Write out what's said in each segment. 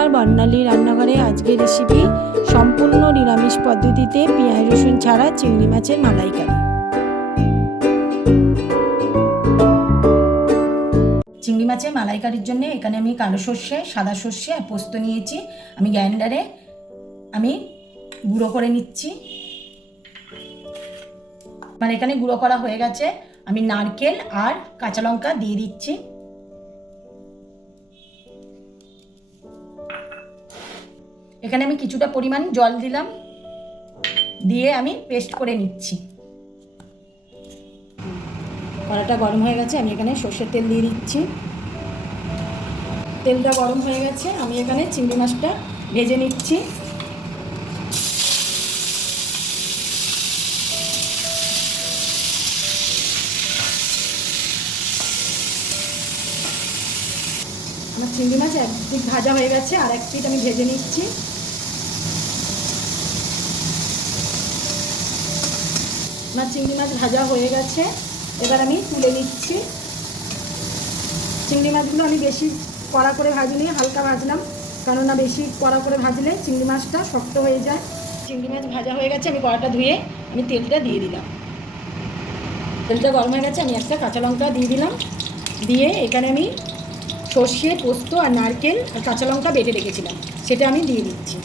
নমস্কার, বর্ণালী রান্নাঘরে আজকের রেসিপি সম্পূর্ণ নিরামিষ পদ্ধতিতে পেঁয়াজ রসুন ছাড়া চিংড়ি মাছের মালাইকারি। চিংড়ি মাছের মালাইকারির জন্য এখানে আমি কালো সর্ষে, সাদা সর্ষে আর পোস্ত নিয়েছি। আমি গ্রাইন্ডারে গুঁড়ো করে নিচ্ছি। মানে এখানে গুঁড়ো করা হয়ে গেছে। আমি নারকেল আর কাঁচা লঙ্কা দিয়ে দিচ্ছি। এখানে আমি কিছুটা পরিমাণ জল দিলাম, দিয়ে আমি পেস্ট করে নিচ্ছি। কড়াটা গরম হয়ে গেছে, আমি এখানে সর্ষের তেল দিয়ে দিচ্ছি। তেলটা গরম হয়ে গেছে, আমি এখানে চিংড়ি মাছটা ভেজে নিচ্ছি। আমার চিংড়ি মাছ একদিক ভাজা হয়ে গেছে, আর এক পিঠ আমি ভেজে নিচ্ছি। আমার চিংড়ি মাছ ভাজা হয়ে গেছে, এবার আমি তুলে নিচ্ছি। চিংড়ি মাছগুলো আমি বেশি কড়া করে ভাজিনি, হালকা ভাজলাম, কেননা বেশি কড়া করে ভাজলে চিংড়ি মাছটা শক্ত হয়ে যায়। চিংড়ি মাছ ভাজা হয়ে গেছে, আমি কড়াটা ধুয়ে আমি তেলটা দিয়ে দিলাম। তেলটা গরম হয়ে গেছে, আমি একটা কাঁচা লঙ্কা দিয়ে দিলাম। দিয়ে এখানে আমি সর্ষে, পোস্ত আর নারকেল আর কাঁচা লঙ্কা বেটে রেখেছিলাম, সেটা আমি দিয়ে দিচ্ছি।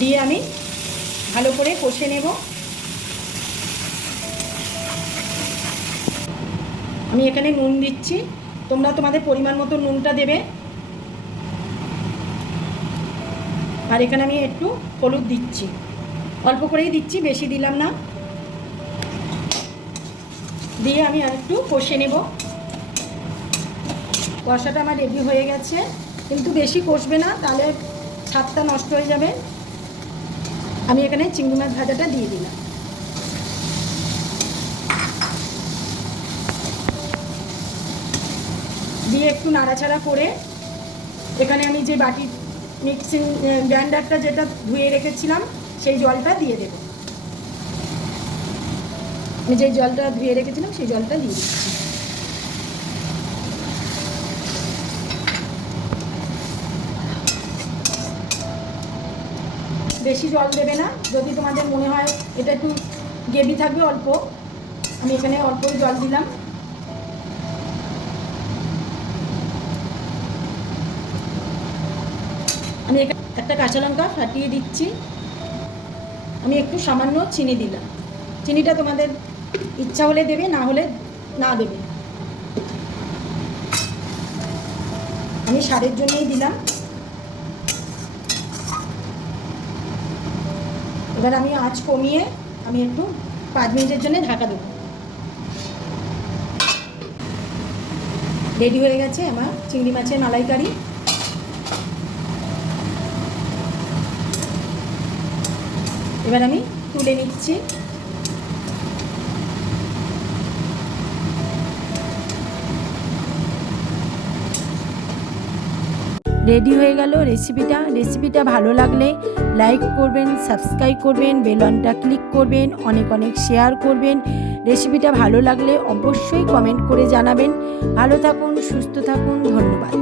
দিয়ে আমি ভালো করে কষে নেব। আমি এখানে নুন দিচ্ছি, তোমরা তোমাদের পরিমাণ মতো নুনটা দেবে। আর এখানে আমি একটু হলুদ দিচ্ছি, অল্প করেই দিচ্ছি, বেশি দিলাম না। দিয়ে আমি আর একটু কষে নেব। কষাটা আমার রেডি হয়ে গেছে, কিন্তু বেশি কষবে না, তাহলে স্বাদটা নষ্ট হয়ে যাবে। আমি এখানে চিংড়ি মাছ ভাজাটা দিয়ে দিলাম। দিয়ে একটু নাড়াচাড়া করে এখানে আমি যে বাটি মিক্সিং গ্রাইন্ডারটা যেটা ধুয়ে রেখেছিলাম সেই জলটা দিয়ে দেব। আমি যে জলটা ধুয়ে রেখেছিলাম সেই জলটা দিয়ে দিচ্ছি। বেশি জল দেবে না, যদি তোমাদের মনে হয় এটা একটু গ্রেভি থাকবে অল্প, আমি এখানে অল্পই জল দিলাম। আমি একটা কাঁচা লঙ্কা ফাটিয়ে দিচ্ছি। আমি একটু সামান্য চিনি দিলাম। চিনিটা তোমাদের ইচ্ছা হলে দেবে, না হলে না দেবে। আমি স্বাদের জন্যই দিলাম। এবার আমি আঁচ কমিয়ে আমি একটু 5 মিনিটের জন্য ঢাকা দেবো। রেডি হয়ে গেছে আমার চিংড়ি মাছের মালাইকারি। এবার আমি তুলে নিচ্ছি। রেডি হয়ে গেল রেসিপিটা ভালো লাগলে লাইক করবেন, সাবস্ক্রাইব করবেন, বেল আইকনটা ক্লিক করবেন, অনেক অনেক শেয়ার করবেন। রেসিপিটা ভালো লাগলে অবশ্যই কমেন্ট করে জানাবেন। ভালো থাকুন, সুস্থ থাকুন, ধন্যবাদ।